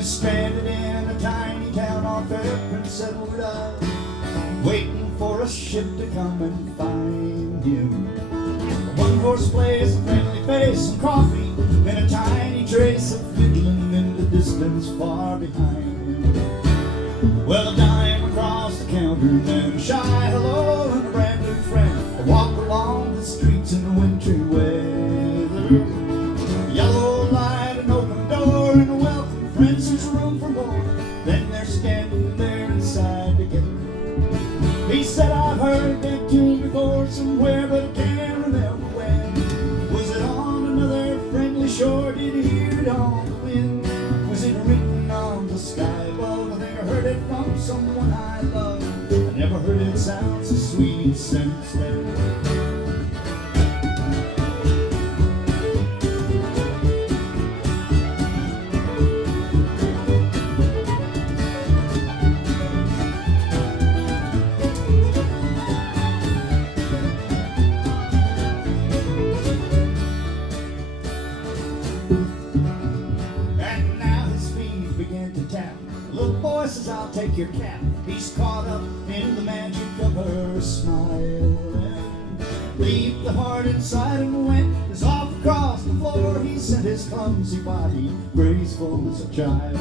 was stranded in a tiny town off Prince Edward Island, waiting for a ship to come and find him. A one-horse place, a friendly face, some coffee, and a tiny trace of fiddling in the distance far behind him. Well, a dime across the counter, and then a shy hello and a brand new friend. I walk along the streets in the wintry weather. A yellow light, an open door, and a welcome friends. There's room for more. Then they're standing there inside together. He said, I've heard that tune before somewhere, but I can't remember when. Was it on another friendly shore? Did you hear it on the wind? Was it written on the sky above? I think I heard it from someone I love. I never heard it sound so sweet since then. I'll take your cap. He's caught up in the magic of her smile, and leave the heart inside and went as off across the floor. He sent his clumsy body graceful as a child.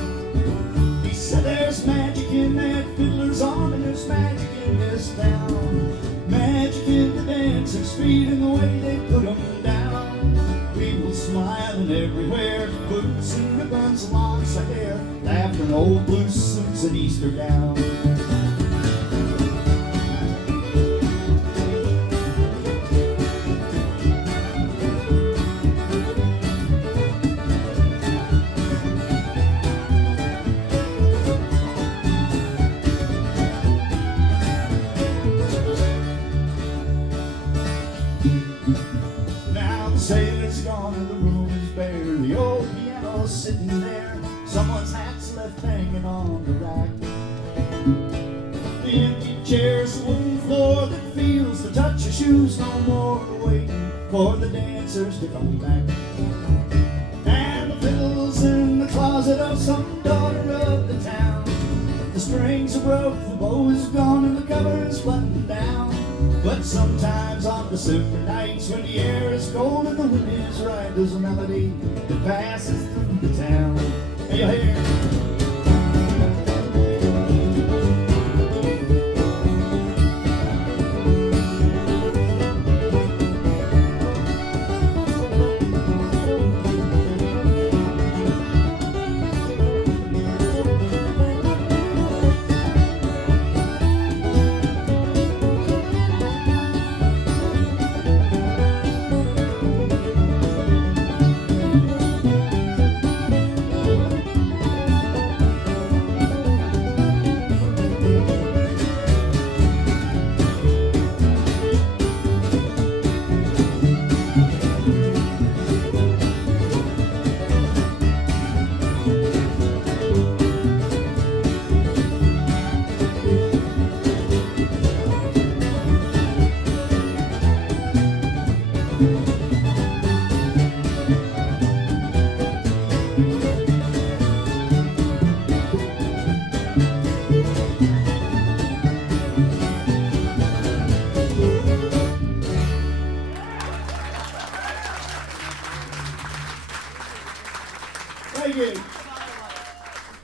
He said, there's magic in that fiddler's arm, and there's magic in this town. Magic in the dancers' feet and the way they put them down. People smiling everywhere, boots and ribbons, locks of hair, laughing old blue suits and Easter gowns. Sailor's gone and the room is bare. The old piano's sitting there. Someone's hat's left hanging on the rack. The empty chairs, the wooden floor that feels the touch of shoes no more. Waiting for the dancers to come back. And the fiddle's in the closet of some daughter of the town. The strings are broke, the bow is gone, and the cover's buttoned down. But sometimes on December nights when the air is cold and the wind is right, there's a melody that passes through the town. Hey, you hear?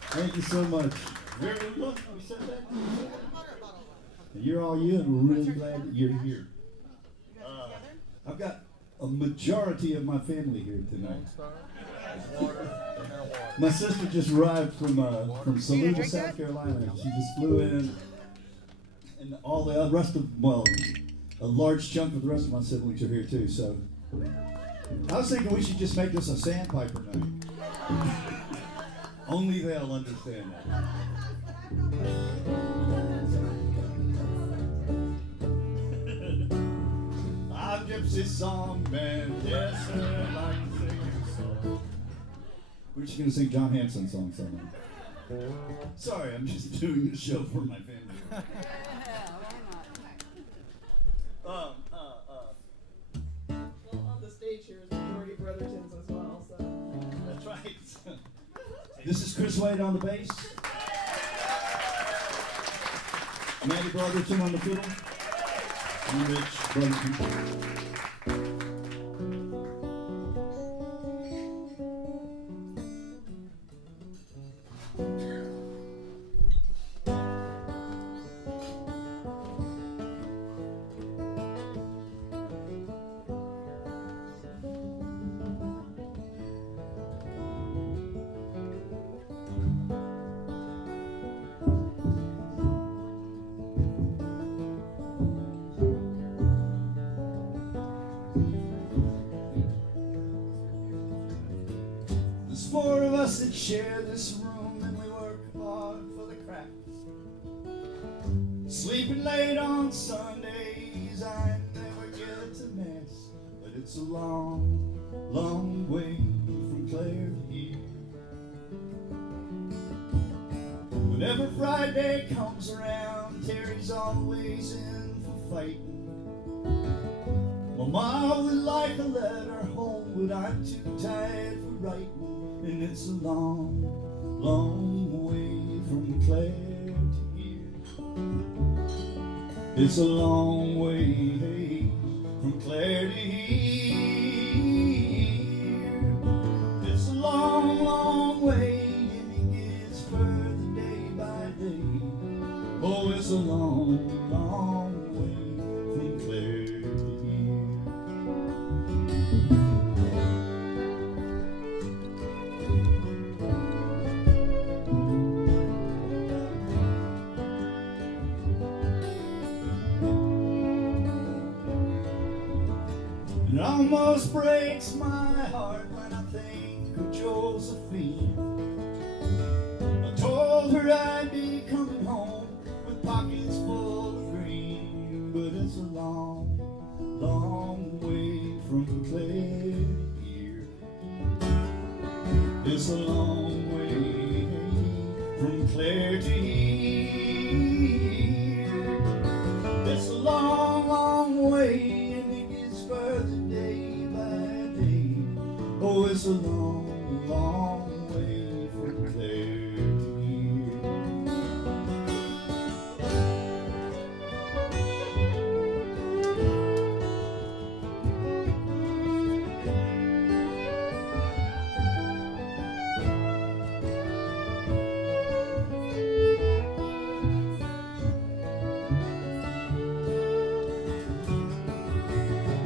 Thank you so much. Very good. Look, we said that. And you're all you, and we're really glad that you're here. I've got a majority of my family here tonight. My sister just arrived from Saluda, South Carolina. She just flew in, and all the rest of, well, a large chunk of the rest of my siblings are here too. So I was thinking we should just make this a sandpiper night. Only they'll understand that. I'm Gypsy Song Band, yes sir, I like to sing a song. We're just going to sing John Hanson's song somewhere. Sorry, I'm just doing the show for my family. Well, on the stage here is majority Brothertons as well, so. That's right. This is Chris Wade on the bass. Maddy Brotherton on the fiddle. I'm Rich Brotherton. There's four of us that share this room, and we work hard for the cracks. Sleeping late on Sundays, I never get to mess, but it's a long, long way from Clare to here. Whenever Friday comes around, Terry's always in for fighting. My ma would like a letter home, but I'm too tired for writing. And it's a long, long way from Clare to here. It's a long way from Clare to here. It's a long, long way, and it gets further day by day. Oh, it's a long, long way from Clare to here. It almost breaks my heart when I think of Josephine. I told her I'd be coming home with pockets full of green, but it's a long, long way from Clare to here. It's a long way from Clare to here. It's a long, long way, further day by day. Oh, it's a long, long way from Clare to here.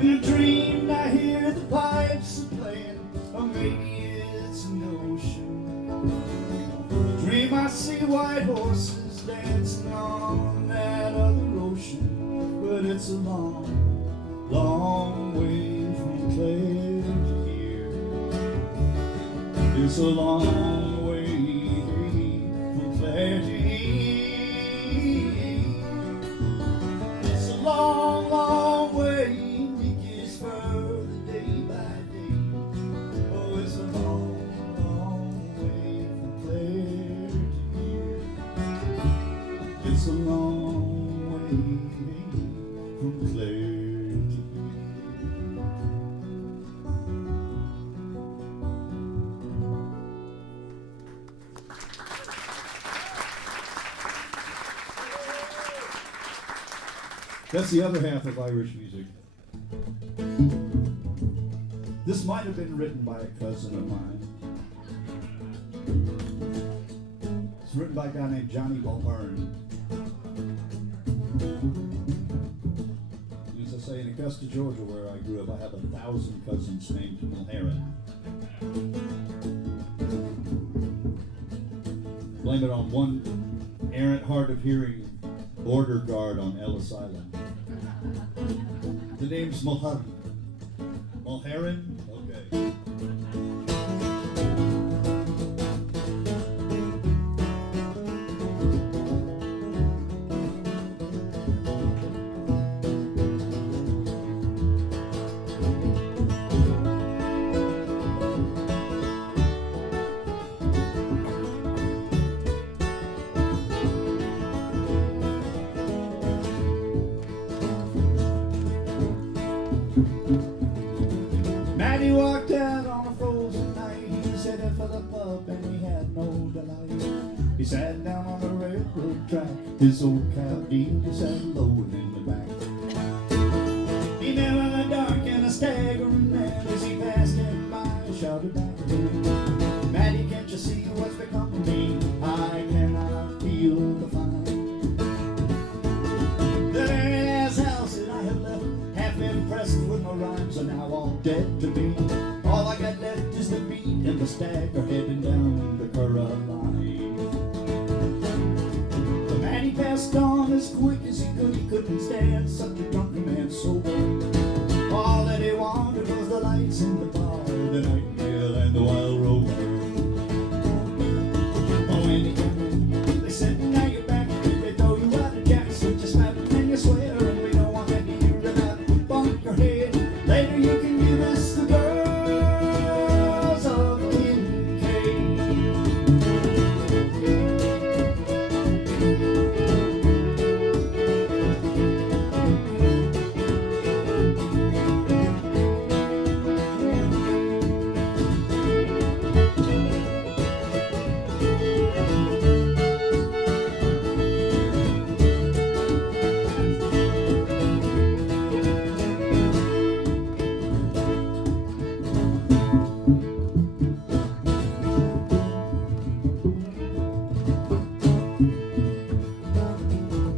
In a dream I hear the pipes are playing, or maybe it's an ocean. In a dream I see white horses dancing on that other ocean. But it's a long, long way from Clare to here. It's a long way from Clare to here. It's a long, long way, further day by day. Oh, it's a long, long way from Clare to here. It's a long way from Clare to here. That's the other half of Irish music. This might have been written by a cousin of mine. It's written by a guy named Johnny Mulhern. As I say, in Augusta, Georgia, where I grew up, I have 1,000 cousins named Mulhern. Blame it on one errant, hard of hearing border guard on Ellis Island. The name's Mulhern. Mulhern? Okay. Maddy walked out on a frozen night. He was headed for the pub and he had no delight. He sat down on the railroad track, his old cab dealer sat low in the back. He met with a dark and a staggering man. As he passed him by, shouted back to him, Maddy, can't you see what's become of me? I cannot feel the fire. The very last house that I had left, half impressed with my rhymes, are now all dead to me. All I got left is the beat and the stagger heading down the Caroline. The Maddy passed on as quick as he could. He couldn't stand such a drunken man sober. All that he wanted was the lights in the bar, the nightingale and the wild rover. Oh, when he came in, they said, now you're back. They throw you out of jack, switch your slap, and you swear, and we don't want to hear about bunker head. Later you can give us the girls of Kincaid.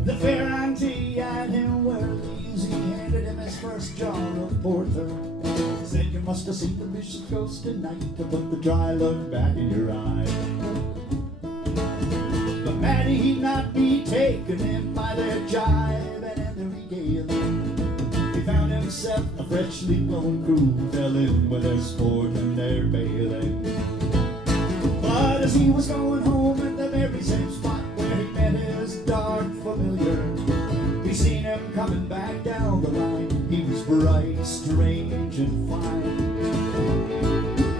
The fair auntie eyed him warily as he handed him his first jar of porter. Said, you must have seen the bishop's ghost tonight to put the dry look back in your eye. But Maddy, he'd not be taken in by their jive and their regaling. He found himself a freshly blown crew, fell in with their sport and their bailing. But as he was going home at the very same spot where he met his dark familiar, we seen him coming back down the line. He was bright, strange, and fine.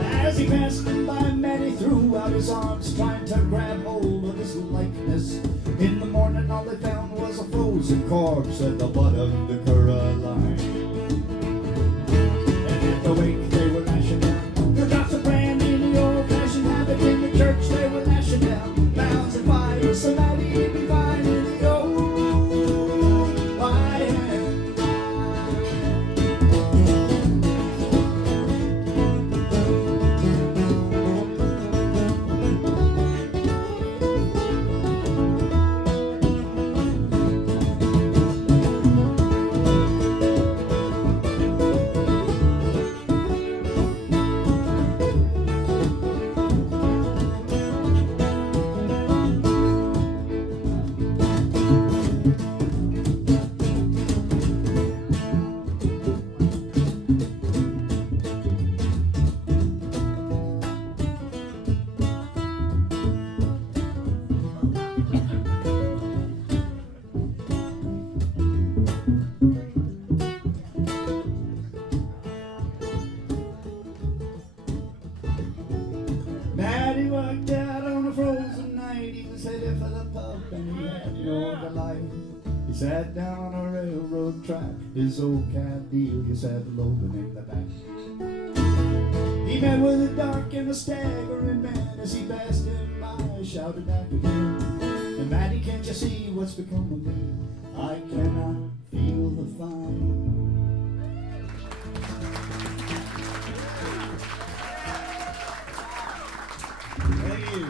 As he passed him by, Maddy threw out his arms, trying to grab hold of his likeness. In the morning, all they found was a frozen corpse at the butt of the Caroline. And at the wake, they were lashing down the drops of brandy in the old-fashioned habit. In the church, they were lashing down mounds and fires, so Maddy he'd be fine in the old white hand. Maddy walked out on a frozen night. He was headed for the pub and he had no delight. He sat down on a railroad track, his old cab dealer sat loading in the back. He met with a dark and a staggering man. As he passed him by, shouted back at him, and Maddy, can't you see what's become of me? I cannot feel the fire. Thank you.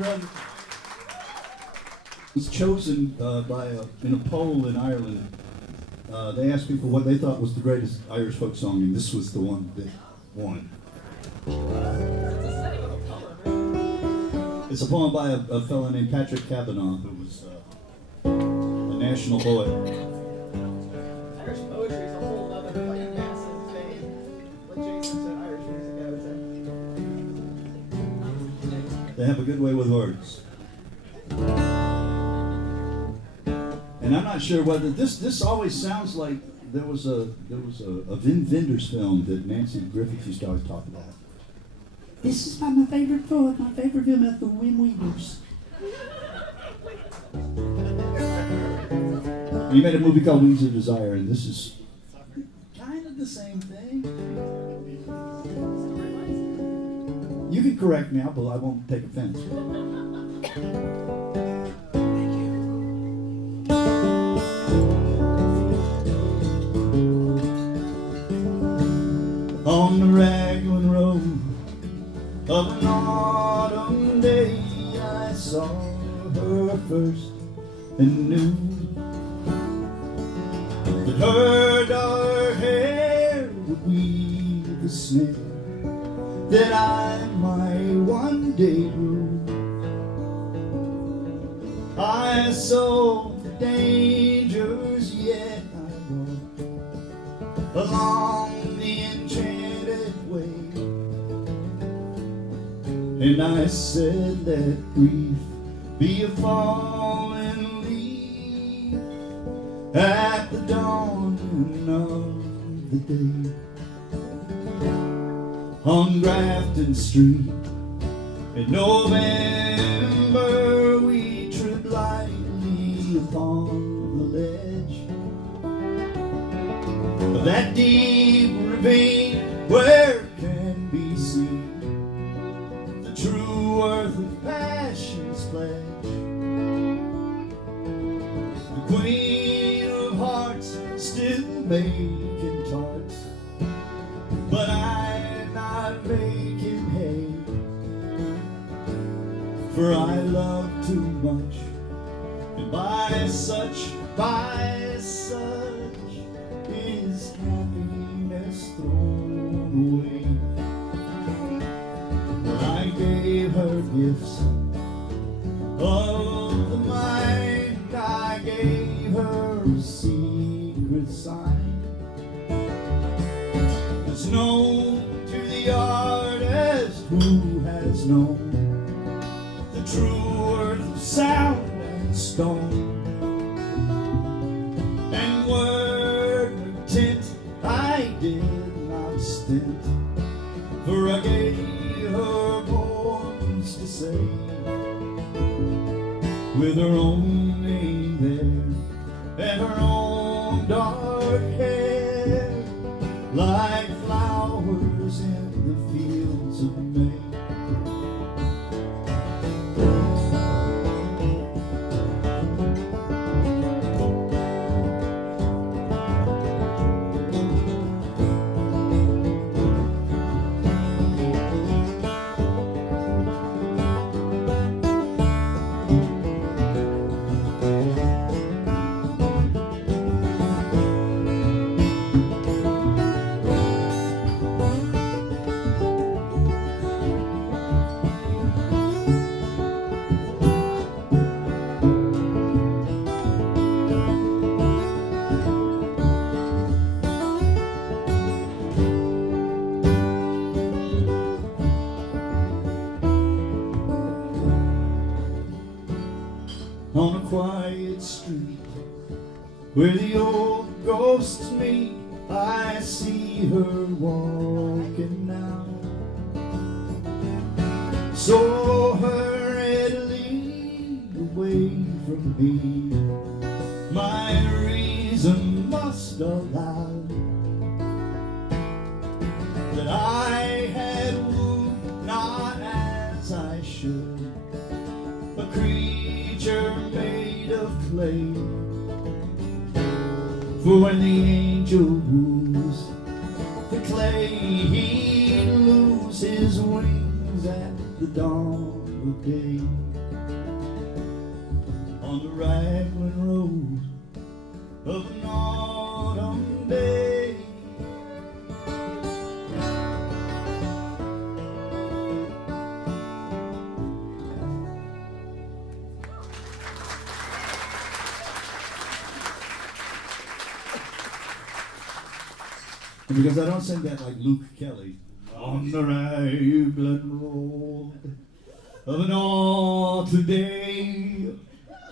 Brotherton was chosen in a poll in Ireland. They asked people what they thought was the greatest Irish folk song, and this was the one that won. It's a poem by a fellow named Patrick Kavanagh, who was a national poet. Irish poetry is a whole other like massive thing. Adjacent to Irish music, I would say. They have a good way with words. And I'm not sure whether this always sounds like there was a Vin Vendors film that Nancy Griffith used to always talk about. This is my favorite poet, my favorite film about the Wim Weavers. He made a movie called Wings of Desire, and this is kind of the same thing. You can correct me, but I won't take offense. On the Raglan Road of an autumn day, I saw her first and knew that her dark hair would weave the snare that I might one day rule. I saw the dangers, yet I walked along the enchanted way. And I said, let grief be a fallen leaf at the dawning of the day. On Grafton Street in November, we trod lightly upon the ledge of that deep ravine where can be seen the true worth of passion's pledge. The Queen of Hearts still making tarts, but I'm not making hay, for I love too much, and by such is happiness thrown away. I gave her gifts of the mind, I gave her a secret sign that's known to the artist who has known the true worth of sound and stone. And word of tint I did not stint, for I gave her poems to say, with her own name there and her own dark hair, like flowers in the fields of May. On a quiet street where the old ghosts meet, I see her walking now. So hurriedly away from me, my reason must allow that I had wooed not as I should a creature made of clay. For when the angel woos the clay, he'd lose his wings at the dawn of day. on the Raglan road of an autumn day. And because I don't sing that like Luke Kelly, on the Raglan road of an autumn day.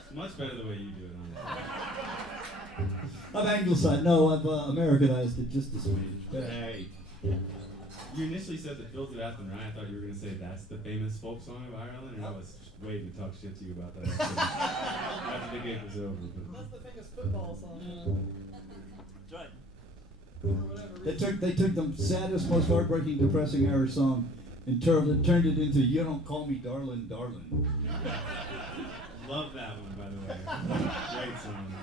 It's much better the way you do it, honestly. I've anglicized. No, I've Americanized it just a smidge. But hey, You initially said that Phil's at Athen, right? I thought you were going to say that's the famous folk song of Ireland, and I was waiting to talk shit to you about that after the game was over. But. That's the famous football song. That's right. For whatever reason. they took the saddest, most heartbreaking, depressing Irish song and turned it into "You Don't Call Me Darling, Darling." Love that one, by the way. Great song.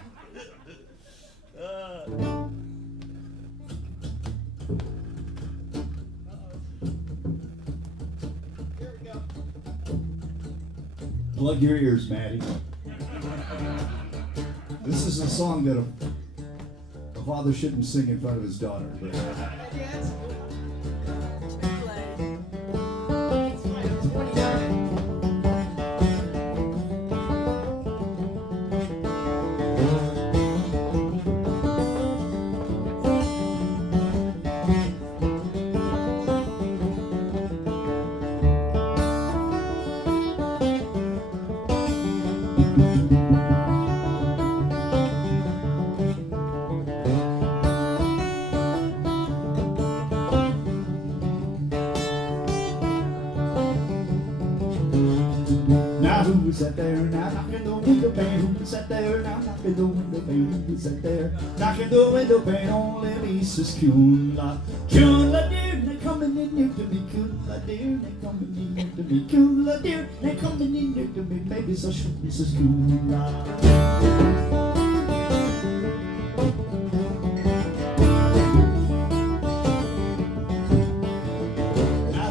Here we go. Plug your ears, Maddy. This is a song that a father shouldn't sing in front of his daughter. But Yes. It's fine. It's 29. now who sat there now knocking the window pane? Who sat there now knocking the window pane? Who sat there knocking the window pane? Only me, says Ulla. Ulla dear, they coming in near to me. Ulla dear, they coming in near to me. Ulla dear, they coming in near to me. Baby, so shoot me, says Ulla.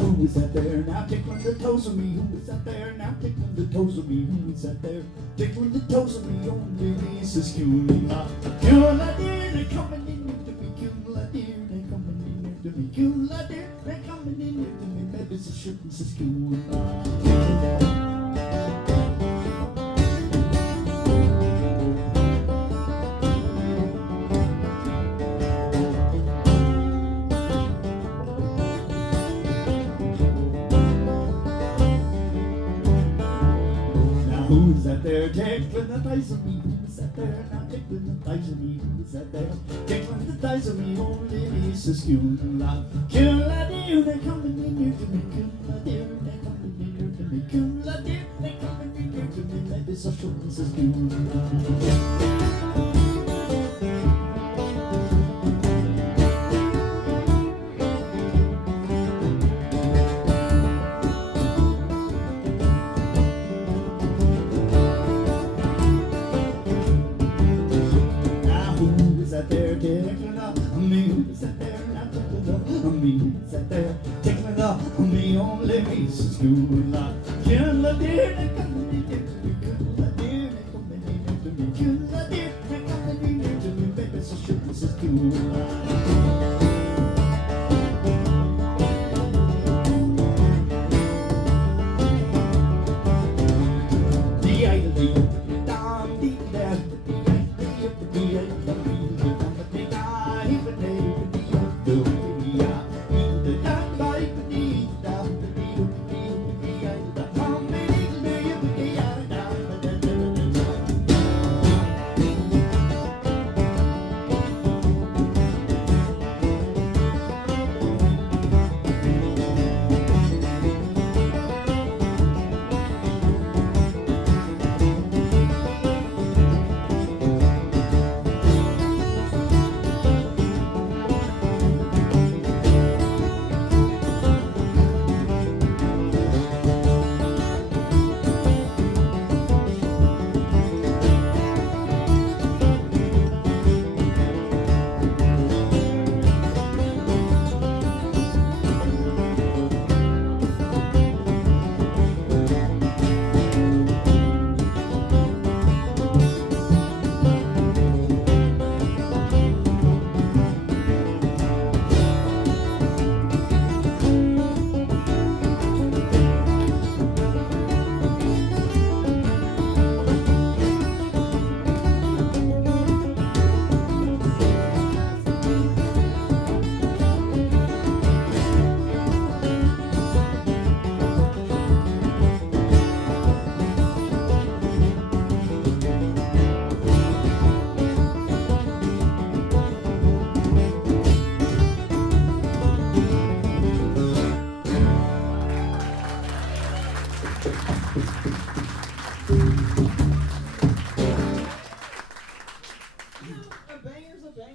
Who is that there now tickling the toes of me? Who is that there now tickling the toes of me? Who is that there tickling the toes of me? Only me, says Ulla. Ulla dear, they coming in near to me. Ulla dear, they coming in near to me. Ulla dear, they coming in near to me. Baby, so shoot me, says Ulla. Who's that there tickling the thighs of me? Who's that there now tickling the thighs of me? Who's that there tickling the thighs of me? Only me, says Ulla. Ulla dear, they coming in near to me. Ulla dear, they coming in near to me. Ulla dear, they coming in near to me. Baby, so shoot me, says Ulla. There tickling up me, who's that there now tickling up me? Who's that there tickling up me? Only me, says Ulla. Ulla dear, they coming in near to me. Ulla dear, they coming in near to me. Ulla dear, they coming in near to me. Baby, so shoot me, says Ulla.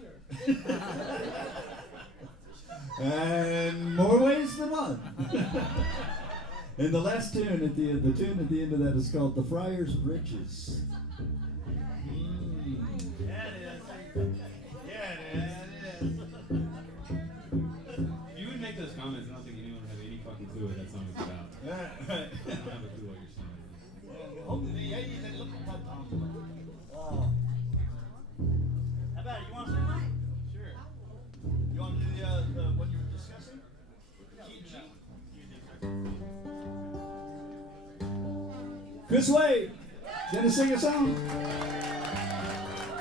banger. And more ways than one. And the last tune at the tune at the end of that is called "The Friar's Britches." Yeah, it is. Yeah, it is. If you would make those comments, I don't think anyone would have any fucking clue what that song is about. Yeah, right. I don't have a clue what you're saying. How about it? You want to say that? Sure. You want to do the what you were discussing? Chris Wade, gonna sing a song.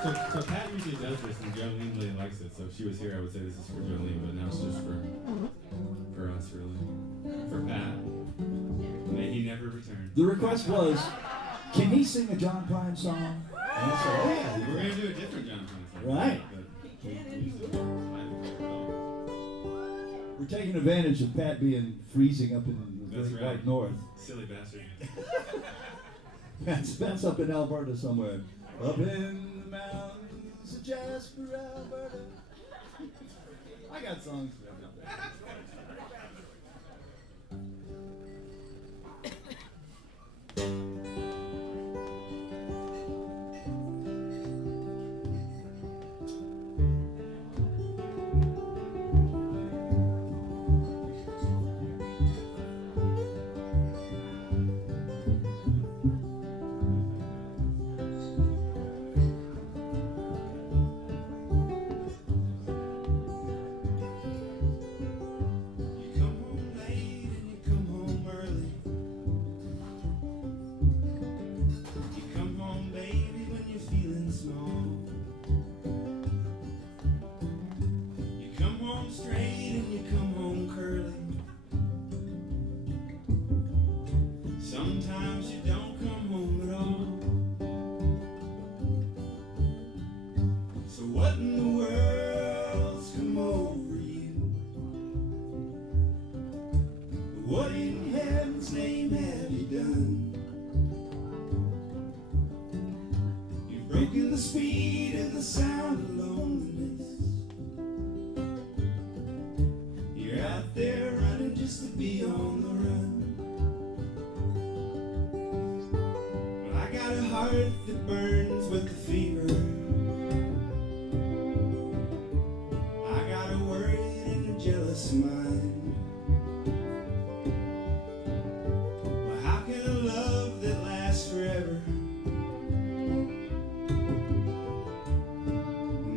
So Pat usually does this, and Jolene really likes it. So if she was here, I would say this is for Jolene, but now it's just for us, really. For Pat. May he never return. The request was, can he sing a John Prine song? And I said, oh yeah. We're gonna do a different John Prine song. Right. But we still We're taking advantage of Pat being freezing up in the That's great right. white north. Silly bastard. Pat's up in Alberta somewhere. Up in the mountains of Jasper, Alberta. I got songs for everybody. Sometimes you don't come home at all. So what in the world's come over you? What in heaven's name have you done? You've broken the speed and the sound of loneliness. You're out there running just to be on the run. I got a heart that burns with the fever. I got a worried and a jealous mind. Well, how can a love that lasts forever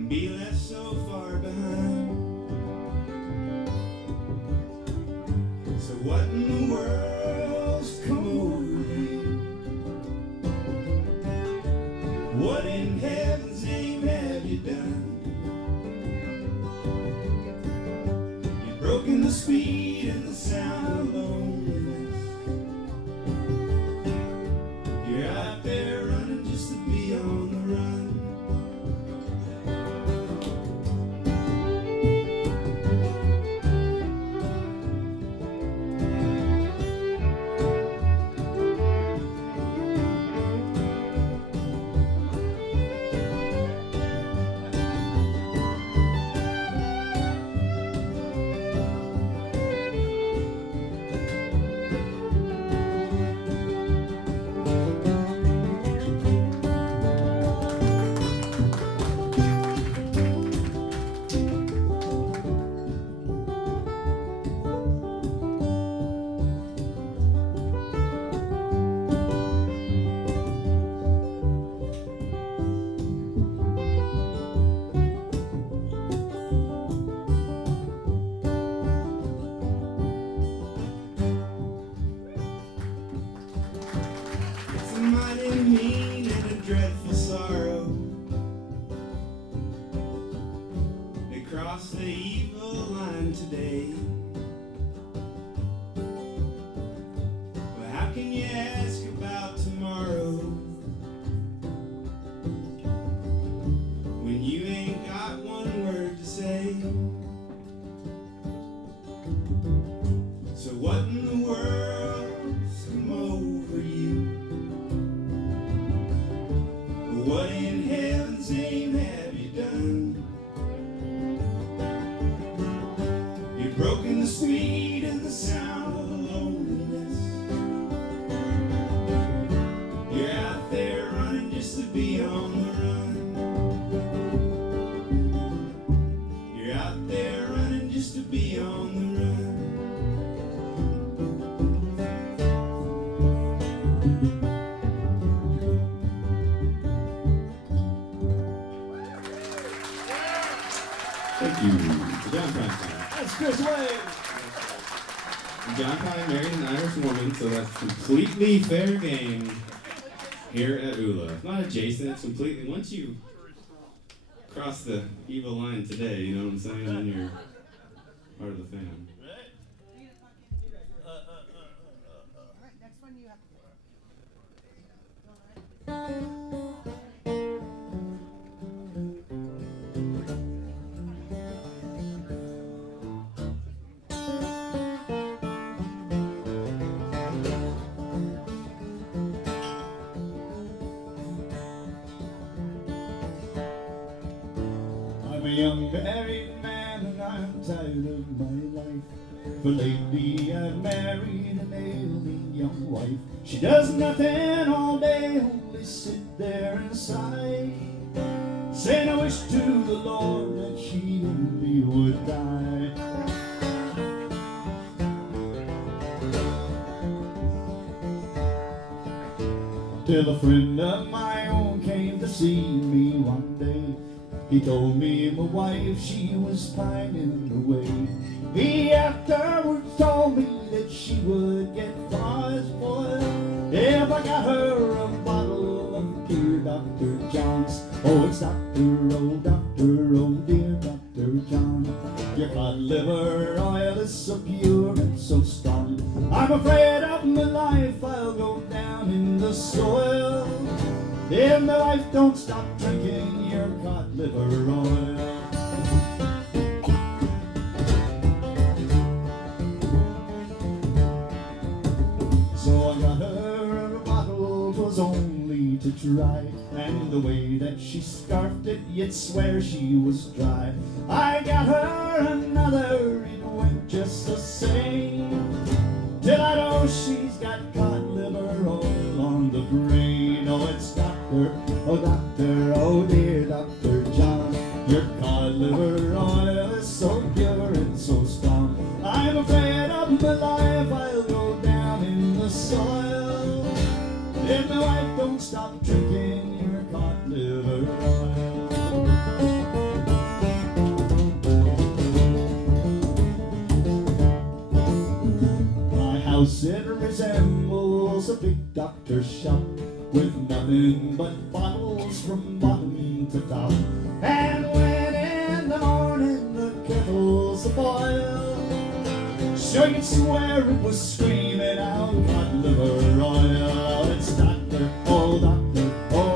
be left so far behind? So what in the world's come over you? What in heaven's name have you done? You've broken the speed and the sound of loneliness. You're out there running just to be on the run. It's a mighty mean and a dreadful sorrow. They crossed the evil line today. But how can you ask about tomorrow when you ain't got one word to say? So what in the world's come over you? What in heaven's name have you done? speed and the sound of the loneliness. You're out there running just to be on the run. You're out there running just to be on the run. Thank you. John Prine. That's Chris Wade. John Prine married an Irish woman, so that's completely fair game here at Ulla. It's not adjacent, it's completely, once you cross the evil line today, you know what I'm saying, then you're part of the fam. I'm a young married man and I'm tired of my life. For lately I've married an ailing young wife. She does nothing all day, only sit there and sigh. Saying I wish to the Lord that she only would die. Till a friend of my own came to see me one day. He told me my wife, she was pining away. He afterwards told me that she would get far spoiled if I got her a bottle of dear Dr. John's. Oh, it's Dr. Oh, Dr. Oh, dear Dr. John. Your cod liver oil is so pure and so strong. I'm afraid of my life, I'll go down in the soil if my wife don't stop drinking your cod liver oil. So I got her a bottle, 'twas only to try, and the way that she scarfed it, you'd swear she was dry. I got her another, it went just the same, till I know she's got cod liver oil on the brain. Oh, it's Doctor, oh dear Dr. John. Your cod liver oil is so pure and so strong. I'm afraid of my life, I'll go down in the soil if my wife don't stop drinking your cod liver oil. My house, it resembles a big doctor's shop with nothing but bottles from bottom to top. And when in the morning the kettle's a-boil, sure you'd swear it was screaming out cod liver oil. It's Doctor, oh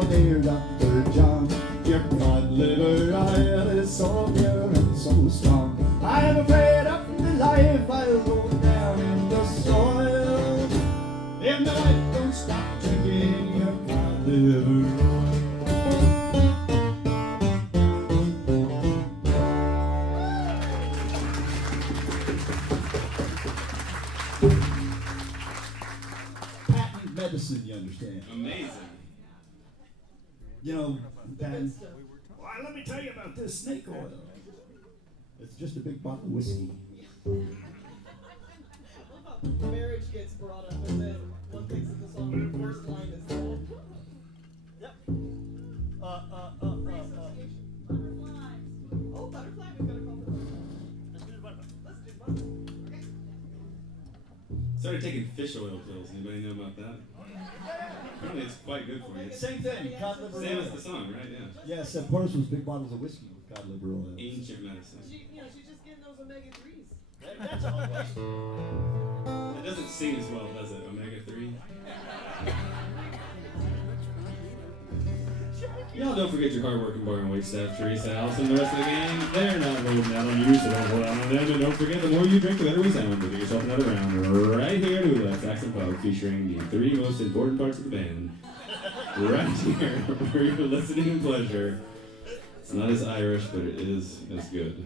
dear Dr. John. Your cod liver oil is so pure and so strong. I'm afraid of my life, I'll go down in the soil if my wife don't stop drinking your cod liver oil. Patent medicine, you understand? Amazing. You know, patent. Well, let me tell you about this snake oil. It's just a big bottle of whiskey. Marriage gets brought up, and then one thinks that the song, the first line is that. Yep. Oh, butterfly, we've got a call for butterfly. Let's do butterfly. Okay. Started taking fish oil pills. Anybody know about that? Apparently it's quite good for you. Same thing, cod liver Same oil. as the song, right? Yeah. Yes, of course, it was big bottles of whiskey with cod liver oil. Ancient medicine. She's just getting those omega-3s. That's all. It doesn't sing as well, does it? Omega-3? Y'all don't forget your hard-working bar and wait staff, Teresa, Alice, and the rest of the gang. They're not holding out on you, so don't hold out on them. And don't forget, the more you drink, the better we sound. Go get yourself another round right here at Ulla, Saxon Pub, featuring the 3 most important parts of the band. Right here for your listening pleasure. It's not as Irish, but it is as good.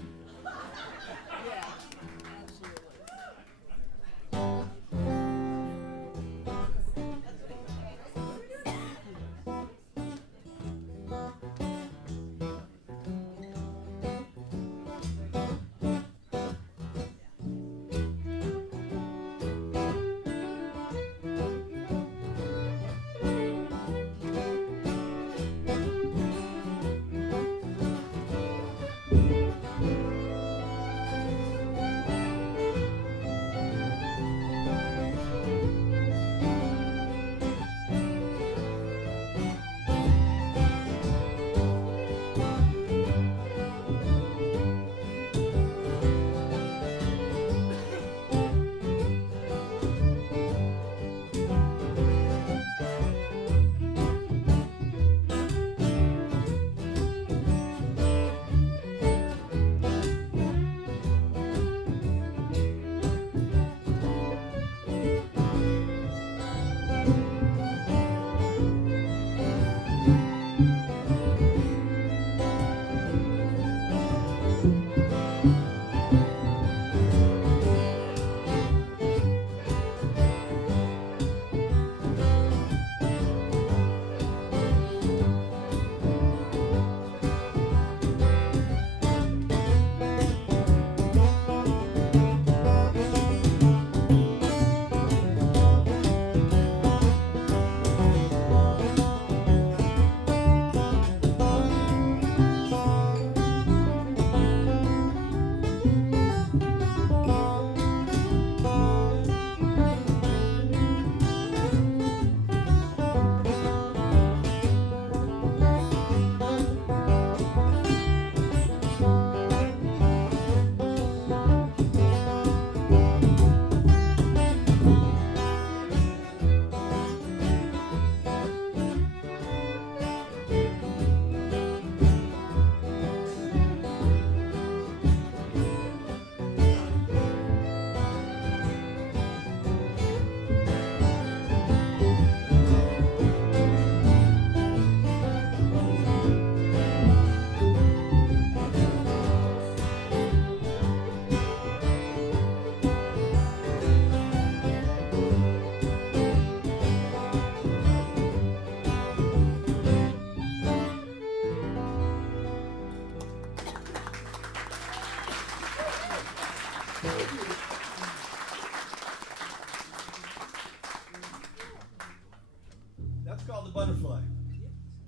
That's called the butterfly.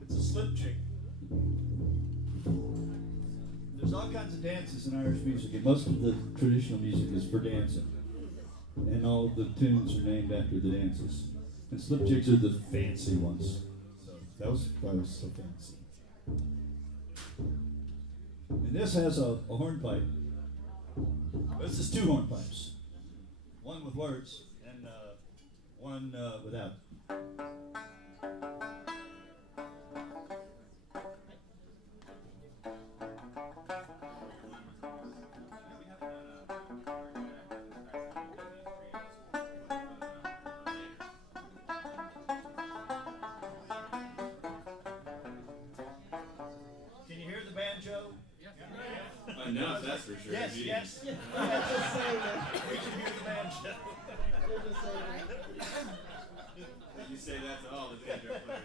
It's a slip chick. There's all kinds of dances in Irish music, and most of the traditional music is for dancing. And all the tunes are named after the dances. And slip jigs are the fancy ones. So that was why it was so fancy. And this has a hornpipe. This is two hornpipes. One with words and one without. Can you hear the banjo? Enough, that's for sure. Yes, Gee. yes. Just saying that. We can hear the banjo. You're just saying that. You say that to all the banjo players.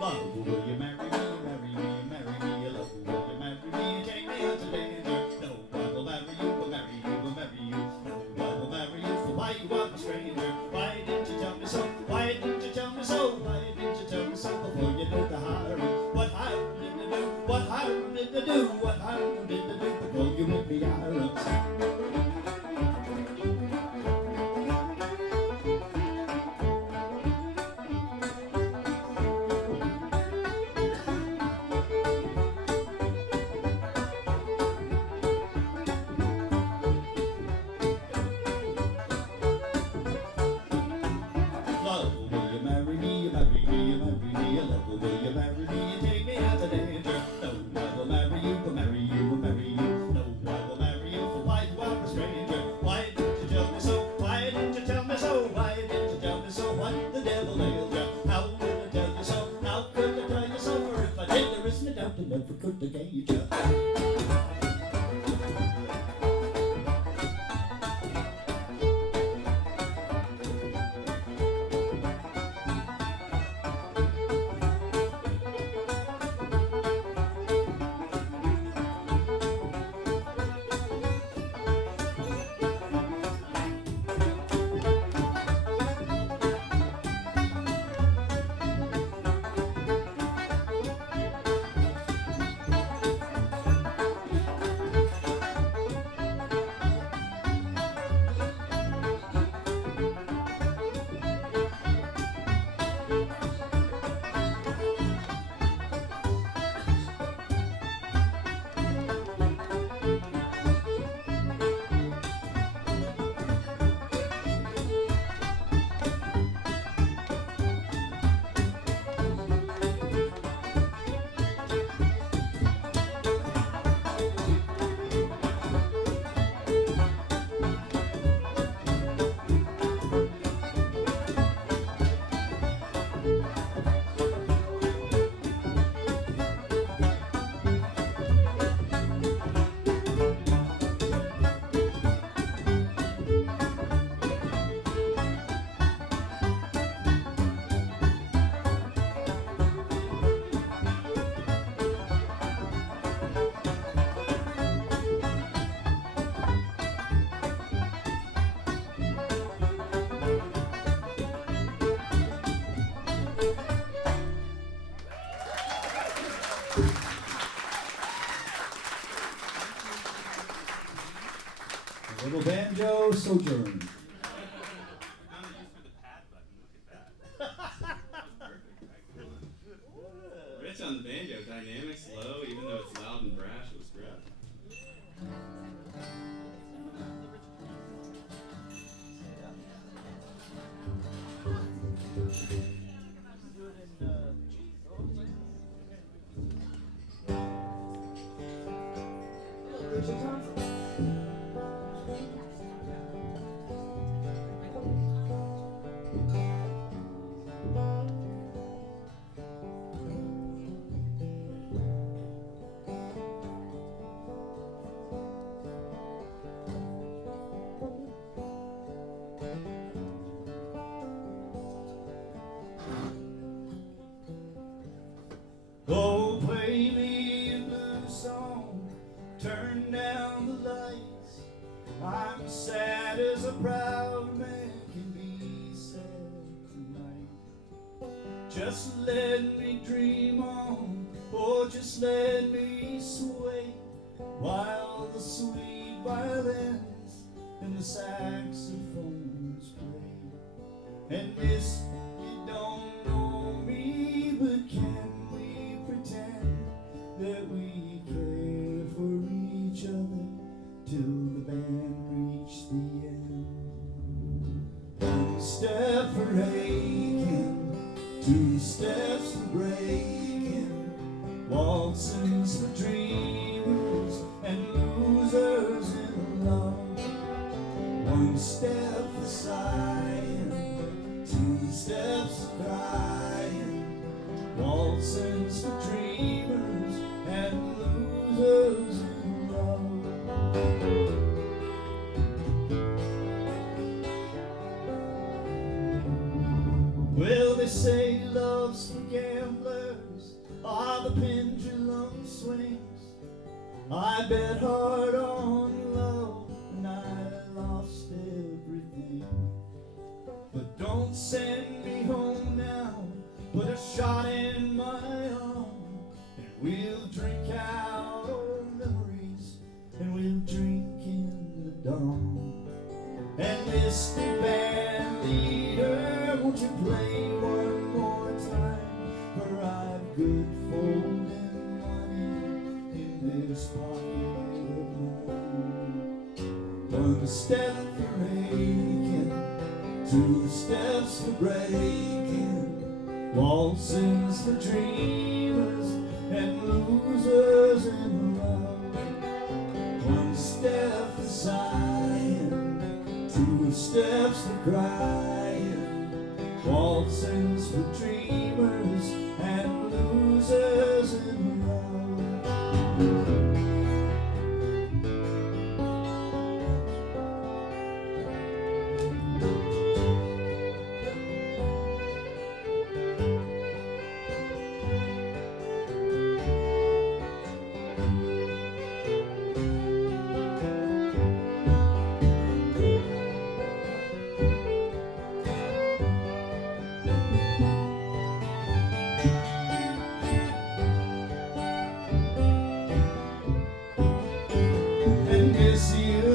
Love, will you marry me, marry me, marry me? Love, will you marry me? Take me out to danger. No, I will marry you, will marry you, will marry you. No, I will marry you, for why you are a stranger? Why didn't you tell me so? Why didn't you tell me so? Why didn't you tell me so before you did the hiring? What hiring did you do? What hiring did you do? What hiring did you do before you made me hiring? Love, will you marry me? You marry me, you marry me. Love, will you marry me? You take me out of danger. No, I will marry you, will marry you, will marry you. No, I will marry you, for why you are a stranger? Why didn't you tell me so? Why didn't you tell me so? Why didn't you tell me so? What the devil ailed you? How could I tell you so? How could I tell you so? For if I did, there is no doubt I never could have gauge you. A little banjo sojourn. Rich on the banjo, dynamic, slow, even though it's loud and brash, it was great. Oh, play me a blues song, turn down the lights. I'm sad as a proud man can be sad tonight. Just let me dream on, or just let me sway, while the sweet violins and the saxophones play. And this, you don't know me, but can pretend that we care for each other till the band reach the end. One step for aching, two steps for breaking, waltzes for dreamers and losers in love. One step for sighing, two steps for crying, waltzes for dreamers and losers in love. Well, they say love's for gamblers, the pendulum swings. I bet hard on love and I lost everything. But don't send me home now, put a shot in my arm, and we'll drink out old memories, and we'll drink in the dawn. And Misty Band Leader, won't you play one more time? For I've good folding money in this pocket of mine. One step for aching, two steps for breaking, waltzes for dreamers and losers in love. One step for sighing, two steps for crying, waltzes for dreamers and losers in love.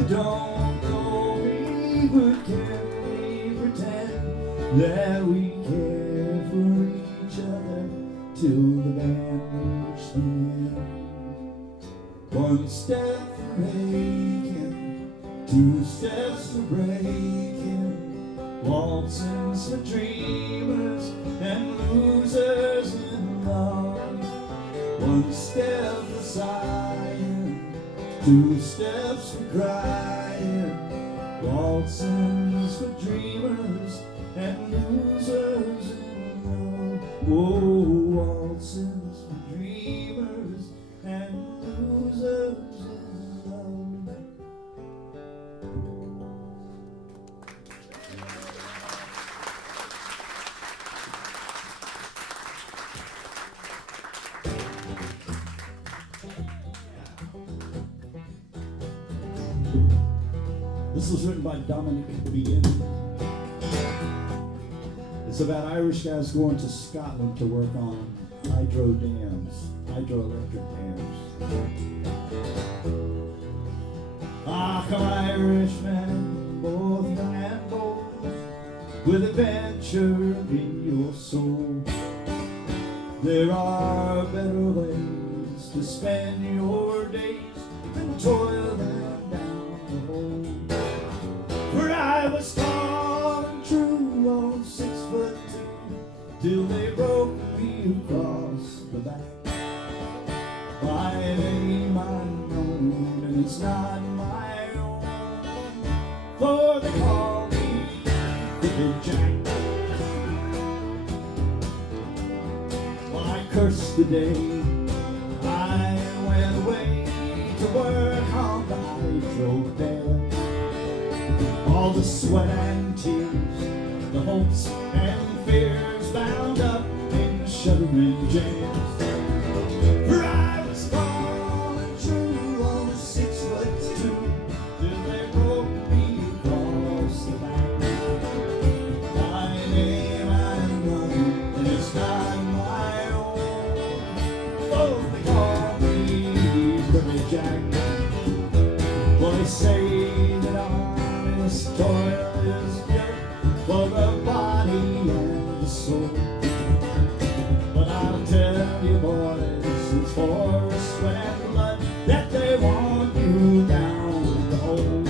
Don't know me, but can we pretend that we care for each other till the band reach the end? One step for aching, two steps for breaking, waltzes for dreamers and losers in love. One step for sighing, two steps for crying, waltzes for dreamers and losers in love. Oh, waltzes for dreamers and losers in love. This was written by Dominic Bean. It's about Irish guys going to Scotland to work on hydroelectric dams. Ah, come Irishmen, both young and bold, with adventure in your soul. There are better ways to spend your days than toil them down the hole. For I was tall and true, on 6'2", till they broke me across the back. My name unknown, and it's not my pretty Jack. Well, I cursed the day I went away to work on the hydro bed. All the sweat and tears, the hopes and fears bound up in the shuddering jams. For I was falling true on the 6'2" till they broke me across the back. My name I know, and it's not my own. Oh, they call me Pretty Jack. Well, they say that honest toil is good for the body and the soul. But I'll tell you, boys, it's for sweat and blood that they want you down the hole.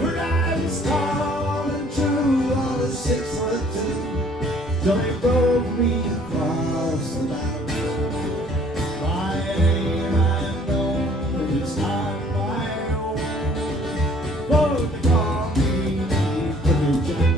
For I was calling true on the 6'2" till they broke me across the back. My name I know, and it's not my own. Oh, they call me Pretty Jack.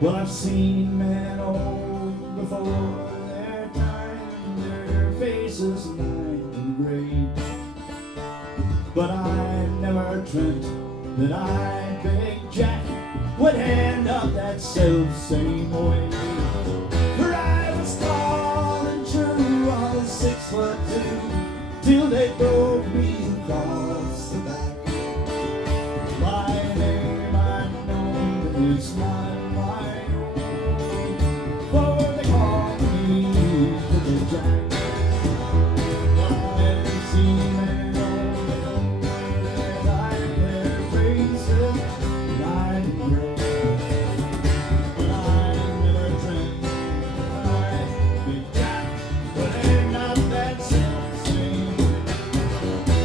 Well, I've seen men old before their time, their faces lined in gray. But I never dreamt that I, Big Jack, would end up that self-same way. For I was calling true on the 6'2" till they broke me across the back. My name I know, and it's not my own. For they call me Pretty Jack. I've seen men old and I their faces lined in gray. But I never dreamt I'd be Jack, but ain't not that same way.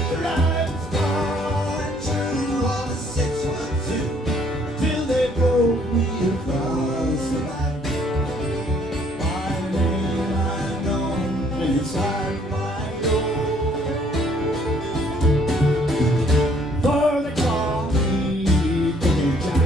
For I was calling true on the 6'2" till they broke me across the back. My name I know, and it's not my own. For they call me Pretty Jack.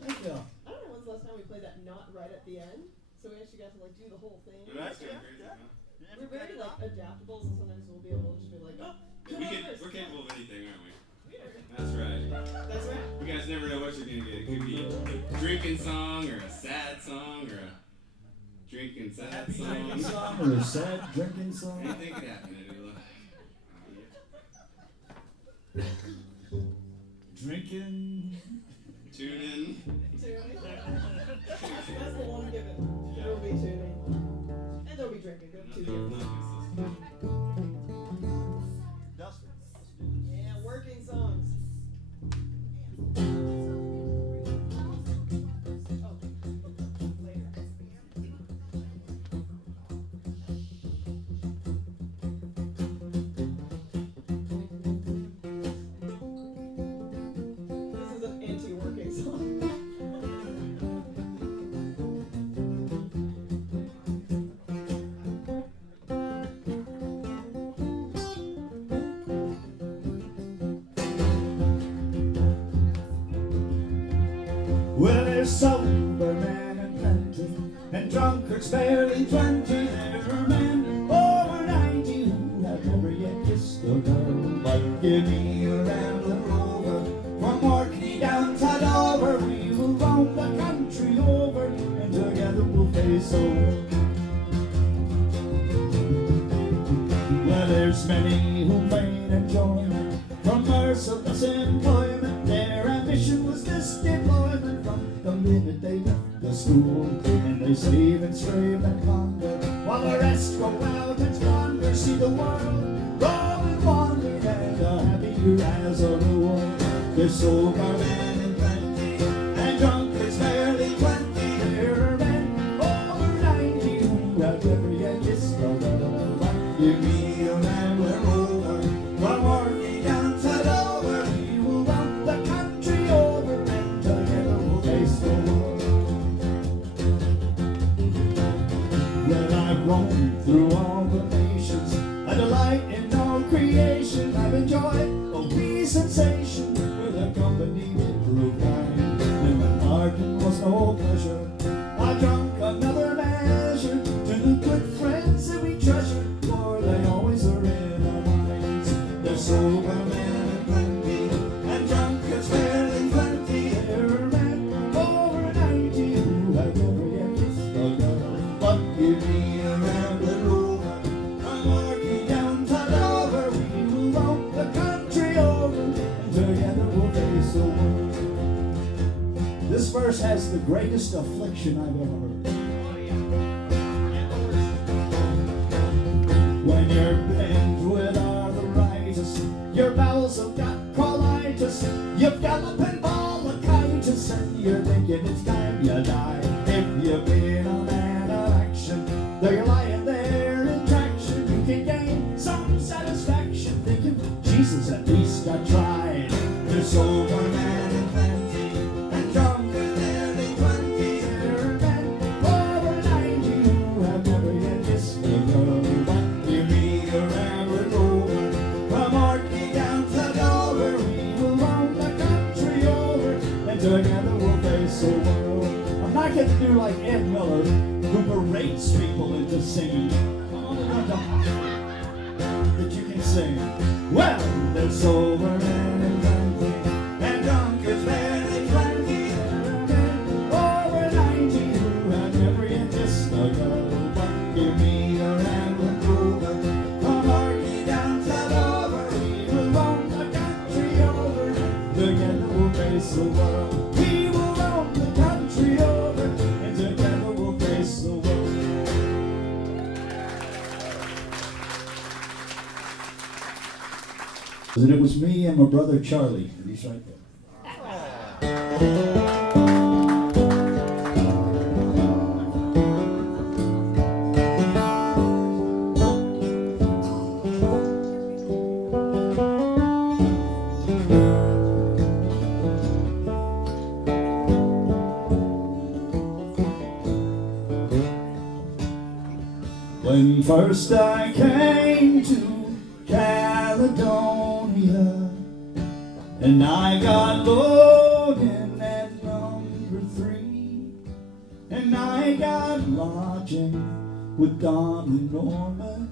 Thank you. I don't know when's the last time we played that not right at the end, so we actually got to like do the whole thing. That's kind of crazy, huh? We're very like adaptable, so sometimes we'll be able to just be like, oh, We're capable of anything, aren't we? That's right. That's right. You guys never know what you're gonna get. It could be a drinking song, or a sad song, or a drinking sad Happy song. drinking song or a sad drinking song? Anything could happen at Ulla. Drinking. Tune in. Tuning. That's the one given. There will be tuning. And there will be drinking. Two different. Dustin. Yeah, working songs. Oh, later. Well, there's sober men and plenty, and drunkards barely 20. There are men over 90 who have never yet kissed a girl. But give me a rambling rover from Orkney down to Dover. We will roam the country over, and together we'll face the world. Well, there's many who feign enjoyment from merciless employment. Their ambition was this deployment from the minute they left the school. And they slave and slave and conquer, while the rest go out and squander. See the world roam and wander, and happier as a rule. There's sober men in plenty, and drunkards barely 20. There are men over 90 who have never yet kissed a girl. Give me a rambler over from Orkney down to Dover. We will roam the country over, and together we'll face the world. Well, I've roamed through all the nations, a delight in all creation. I've enjoyed oh peace sensation with a company that grew kind. And when margin was no pleasure, I drunk another measure to the good friends that we treasure, for they always are in our minds. There's sober men and plenty, and drunkards barely 20. There are men over 90 who have never yet kissed a girl. But give me a rambling rover from Orkney down to Dover. We will roam the country over, and together we'll face the world. This verse has the greatest affliction I've ever heard. When you're pinned with arthritis, your bowels have got colitis, you've galloping bronchitis, and you're thinking it's time you die. If you've been a man of action, though you're lying there in traction, you can gain some satisfaction thinking, Jesus, at least I tried. There's sober man in plenty, and drunkards barely 20. There are men over 90 who have never yet kissed a girl. But give me a rambling rover from Orkney down to Dover. We will roam the country over, and together we'll face the world. I'm not going to do like Ed Miller, who berates people into singing. I'm only going to that you can sing. Well, there's sober men and plenty, and drunkards barely 20. There are men over 90 who have never yet kissed a girl. But give me a rambling rover from Orkney down to Dover. We will roam the country over, together we'll face the world. We will roam the country over, and together we'll face the world. And it was me and my brother Charlie, and he's right there. When first I came to Caledonia, and I got loaded at number 3, and I got lodging with Don Norman.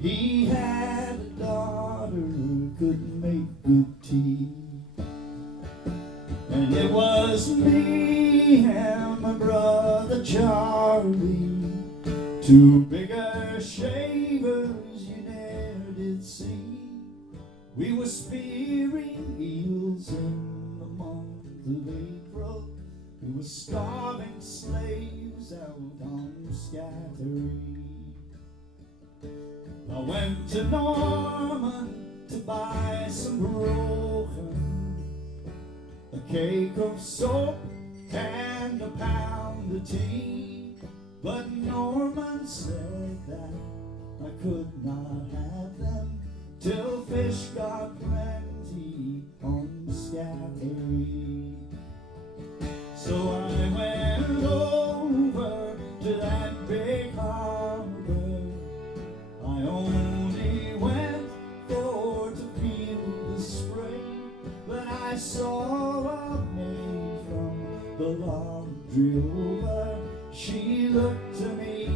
He had a daughter who could make good tea, and it was me and my brother Charlie, two bigger shavers you never did see. We were spearing eels in the month of April. We were starving slaves out on Scattery. I went to Norman to buy some broken, a cake of soap and a pound of tea. But Norman said that I could not have them till fish got plenty on Scattery. So I went over to that big harbor. I only went for to feel the spray, but I saw a maid from the looked to me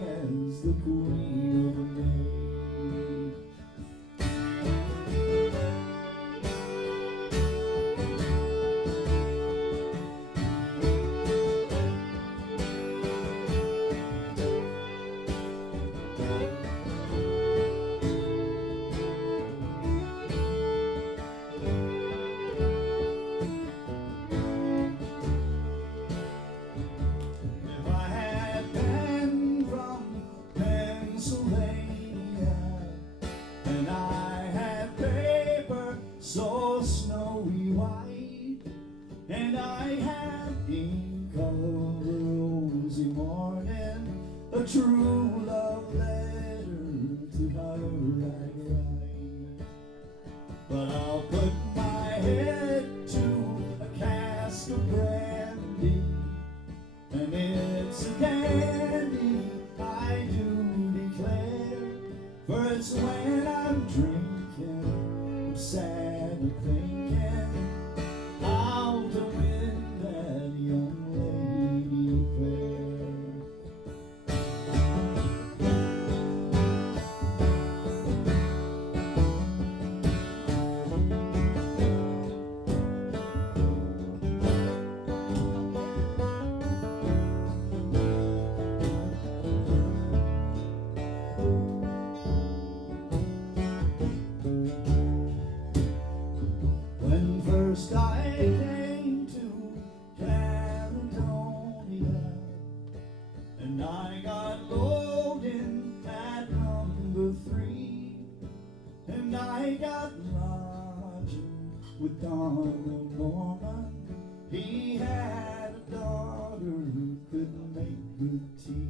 as the queen of May. If I had been from Pennsylvania and I had paper so snowy white, and I had ink of a rosy morning, a true love letter to her I'd write. But I'll put my head to a cask of brandy, and it's a candy, I do declare, for it's when I'm drinking, I'm sad and thinking how to win that young lady fair. When first I came to Caledonia, and I got loaded at number 3, and I got lodging with Donald Norman. He had a daughter who could make good tea.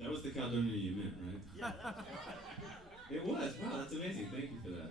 That was the Caledonia you meant, right? Yeah. It was. Wow, that's amazing. Thank you for that.